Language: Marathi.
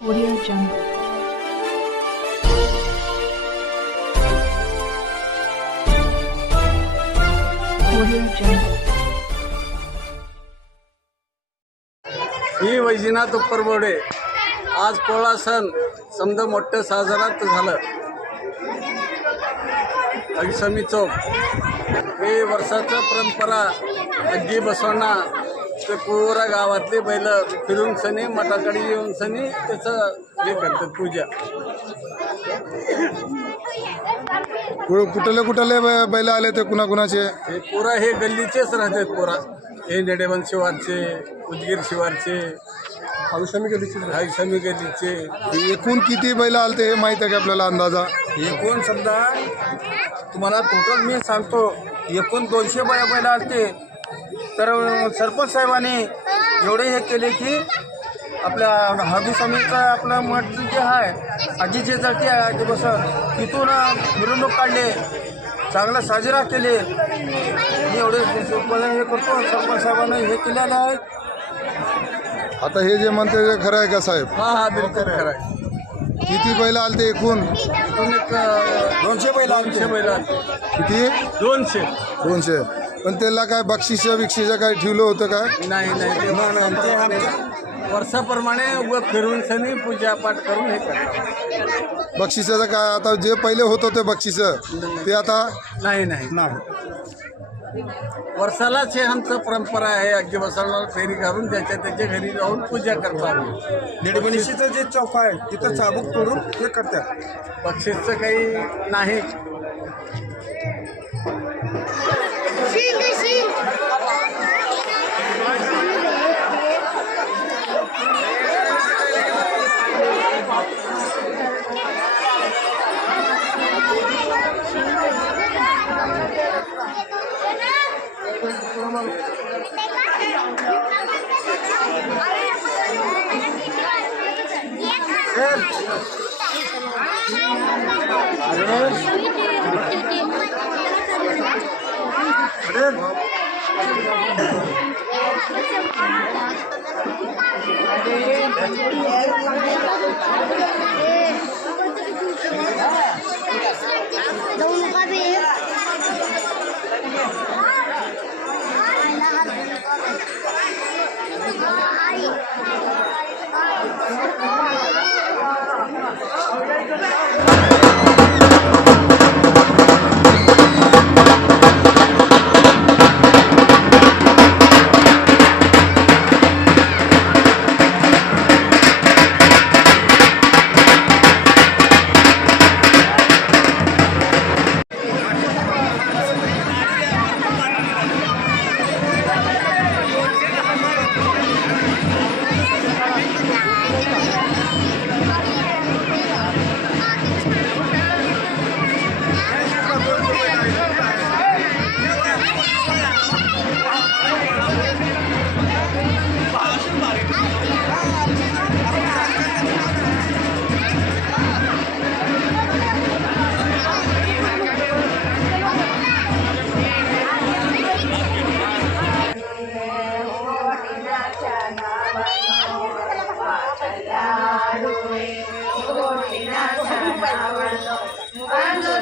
Audio Jungle. Audio Jungle. मी वैजनाथ उपरबोडे. आज पोळा सण समजा मोठ्या साजरात झालं. अगसमी चौक हे वर्षाचं परंपरा. आजी बसवणा ते पुरा गावातले बैल फिरून सनी मठाकडे येऊन सनी त्याचं हे करतात पूजा. कुठले बैल आले ते कुणाकुणाचे? हे पुरा हे गल्लीचेच राहतात. पुरा हे नेडेबन शिवारचे, उदगीर शिवारचे, हौसमी गल्लीचे. एकूण किती बैल आलते हे माहिती आहे का आपल्याला अंदाजा? एकूण समजा तुम्हाला टोटल मी सांगतो, एकूण 200 बैल आलते. तर सरपंच साहेबांनी एवढे हे केले की आपल्या हबी समीचं आपलं मठ जे आहे आजीचे जळती आहे आजी बसत तिथून मिरवणूक काढले, चांगला साजरा केले. मी एवढे हे करतो. सरपंच साहेबांनी हे केलेलं आहे. आता हे जे म्हणते ते खरं आहे का साहेब? हा बिलकुल खरं आहे. किती बैल आलते एकूण? इथून एक 200 बैल आलते. 200 बैल आले. किती? 200. पण त्याला काय बक्षीस काय ठेवलं होतं काय? नाही ते आमच्या वर्षाप्रमाणे उभं फिरून सनी पूजापाठ करून हे करतात. बक्षिसाचं काय आता जे पहिले होतं ते बक्षीस ते आता नाही वर्षालाच हे आमचं परंपरा आहे. अगदी बसवणार फेरी करून त्याच्या घरी जाऊन पूजा करतात. निडबणीशीचं जे चौक आहे तिथं चाबूक तोडून हे करतात. बक्षीसचं काही नाही. Cuando